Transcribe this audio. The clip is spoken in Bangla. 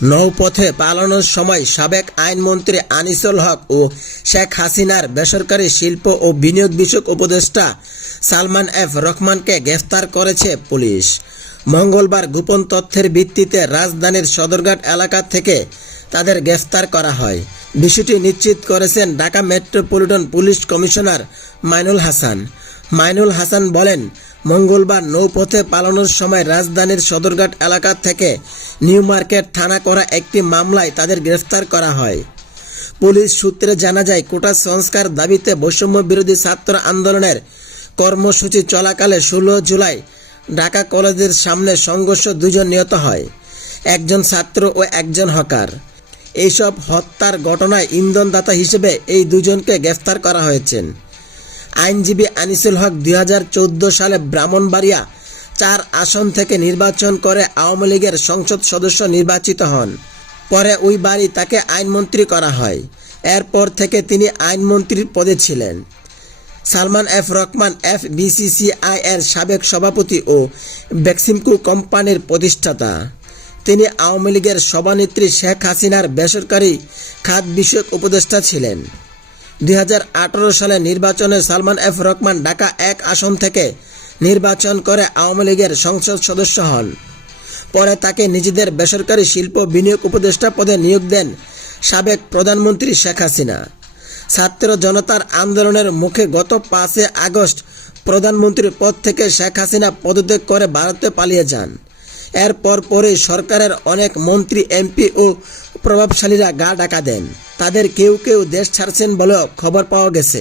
নৌপথে পালানোর সময় সাবেক আইনমন্ত্রী আনিসুল হক ও শেখ হাসিনার বেসরকারি শিল্প ও বিনিয়োগ বিষয়ক উপদেষ্টা সালমান এফ রহমানকে গ্রেফতার করেছে পুলিশ। মঙ্গলবার গোপন তথ্যের ভিত্তিতে রাজধানীর সদরঘাট এলাকা থেকে তাদের গ্রেফতার করা হয়। বিষয়টি নিশ্চিত করেছেন Dhaka metropolitan police commissioner Mainul Hasan. Mainul Hasan বলেন মঙ্গলবার নৌপথে পালানোর সময় রাজধানীর সদরঘাট এলাকা থেকে নিউ মার্কেট থানা করা একটি মামলায় তাদের গ্রেফতার করা হয়। পুলিশ সূত্রে জানা যায়, কোটা সংস্কার দাবিতে বৈষম্য বিরোধী ছাত্র আন্দোলনের কর্মসূচি চলাকালে ষোলো জুলাই ঢাকা কলেজের সামনে সংঘর্ষ দুজন নিহত হয়, একজন ছাত্র ও একজন হকার। এইসব হত্যার ঘটনায় ইন্ধনদাতা হিসেবে এই দুজনকে গ্রেফতার করা হয়েছে। আইনজীবী আনিসুল হক দুই হাজার চৌদ্দ সালে ব্রাহ্মণবাড়িয়া চার আসন থেকে নির্বাচন করে আওয়ামী লীগের সংসদ সদস্য নির্বাচিত হন। পরে ওই বাড়ি তাকে আইনমন্ত্রী করা হয়। এরপর থেকে তিনি আইনমন্ত্রীর পদে ছিলেন। Salman F Rahman F BCCI এর সাবেক সভাপতি ও বেক্সিমকো কোম্পানির প্রতিষ্ঠাতা। তিনি আওয়ামী লীগের সভানেত্রী শেখ হাসিনার বেসরকারি খাত বিষয়ক উপদেষ্টা ছিলেন। দু হাজার আঠেরো সালে নির্বাচনে সালমান এফ রহমান ঢাকা এক আসন থেকে নির্বাচন করে আওয়ামী লীগের সংসদ সদস্য হন। পরে তাকে নিজেদের বেসরকারি শিল্প বিনিয়োগ উপদেষ্টা পদে নিয়োগ দেন সাবেক প্রধানমন্ত্রী শেখ হাসিনা। ছাত্র জনতার আন্দোলনের মুখে গত পাঁচে আগস্ট প্রধানমন্ত্রীর পদ থেকে শেখ হাসিনা পদত্যাগ করে ভারতে পালিয়ে যান। এরপর পরেই সরকারের অনেক মন্ত্রী, এমপি ও প্রভাবশালীরা গা ডাকা দেন। তাদের কেউ কেউ দেশ ছাড়ছেন বলেও খবর পাওয়া গেছে।